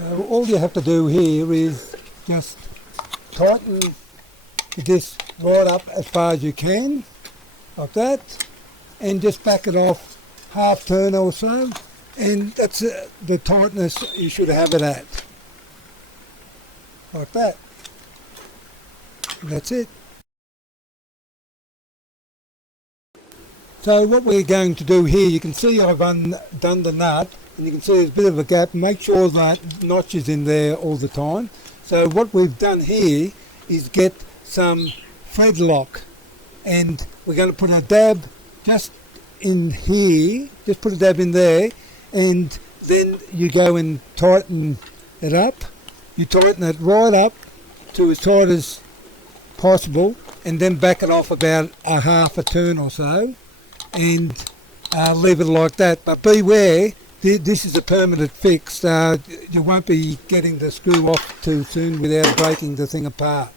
So all you have to do here is just tighten this right up as far as you can, like that, and just back it off half turn or so, and that's the tightness you should have it at, like that. And that's it. So what we're going to do here, you can see I've done the nut, and you can see there's a bit of a gap. Make sure that notch is in there all the time. So what we've done here is get some thread lock, and we're going to put a dab just in here, just put a dab in there, and then you go and tighten it up. You tighten it right up to as tight as possible, and then back it off about a half a turn or so, and leave it like that. But beware, this is a permanent fix. You won't be getting the screw off too soon without breaking the thing apart.